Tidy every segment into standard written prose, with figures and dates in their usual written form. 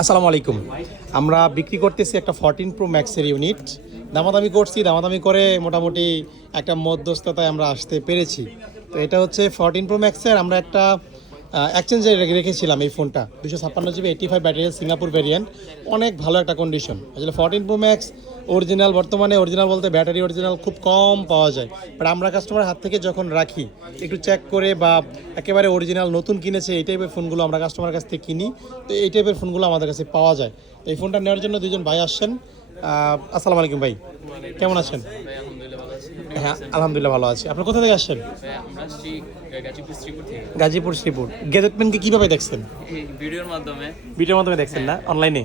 আসসালামু আলাইকুম। আমরা বিক্রি করতেছি একটা 14 প্রো ম্যাক্সের ইউনিট। দামাদামি করে মোটামুটি একটা মধ্যস্থতায় আমরা আসতে পেরেছি। তো এটা হচ্ছে 14 প্রো ম্যাক্সের আমরা একটা এক্সচেঞ্জে রেখেছিলাম এই ফোনটা 256 জিবি 85 ব্যাটারি সিঙ্গাপুর ভ্যারিয়েন্ট, অনেক ভালো একটা কন্ডিশন। আসলে 14 প্রো ম্যাক্স অরিজিনাল, বর্তমানে অরিজিনাল বলতে ব্যাটারি অরিজিনাল খুব কম পাওয়া যায়, বাট আমরা কাস্টমারের হাত থেকে যখন রাখি একটু চেক করে বা একেবারে অরিজিনাল নতুন কিনেছে এই টাইপের ফোনগুলো আমরা কাস্টমারের কাছ থেকে কিনি। তো এই টাইপের ফোনগুলো আমাদের কাছে পাওয়া যায়। তো এই ফোনটা নেওয়ার জন্য দুজন ভাই আসছেন। আসসালামু আলাইকুম ভাই, কেমন আছেন? হ্যাঁ আলহামদুলিল্লাহ ভালো আছি। আপনার কোথা থেকে আসছেন? গাজীপুর শ্রীপুর। গ্যাজেটম্যানকে কিভাবে দেখছেন? ভিডিওর মাধ্যমে দেখছেন না, অনলাইনে?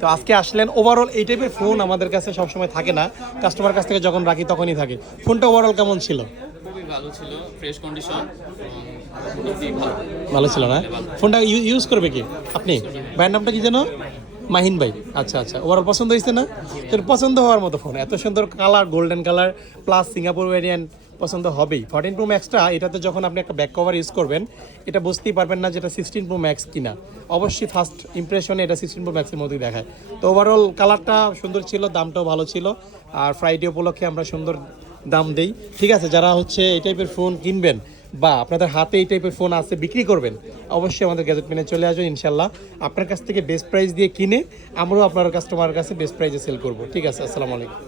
তো আজকে আসলেন। ওভারঅল এই টাইপের ফোন আমাদের কাছে সবসময় থাকে না, কাস্টমার কাছ থেকে যখন রাখি তখনই থাকে। ফোনটা ওভারঅল কেমন ছিল? খুবই ভালো ছিল, ফ্রেশ কন্ডিশন, ভালো ছিল না? ফোনটা ইউজ করবে কি আপনি? ভাইয়ের নামটা কি যেন? মাহিন ভাই। আচ্ছা আচ্ছা, ওভারঅল পছন্দ হয়েছে না? তোর পছন্দ হওয়ার মতো ফোন, এত সুন্দর colour, golden colour plus Singapore variant, পছন্দ হবেই। 14 প্রো ম্যাক্সটা, এটাতে যখন আপনি একটা ব্যাক কভার ইউজ করবেন এটা বুঝতেই পারবেন না যেটা 16 প্রো ম্যাক্স কিনা। অবশ্যই ফার্স্ট ইমপ্রেশনে এটা 16 প্রো ম্যাক্সের মধ্যেই দেখায়। তো ওভারঅল কালারটা সুন্দর ছিল, দামটাও ভালো ছিল, আর ফ্রাইডে উপলক্ষে আমরা সুন্দর দাম দেই। ঠিক আছে, যারা হচ্ছে এই টাইপের ফোন কিনবেন বা আপনাদের হাতে এই টাইপের ফোন আছে বিক্রি করবেন, অবশ্যই আমাদের গ্যাজেটম্যানে চলে আসবেন। ইনশাল্লাহ আপনার কাছ থেকে বেস্ট প্রাইস দিয়ে কিনে আমরাও আপনার কাস্টমারের কাছে বেস্ট প্রাইসে সেল করব। ঠিক আছে, আসসালামু আলাইকুম।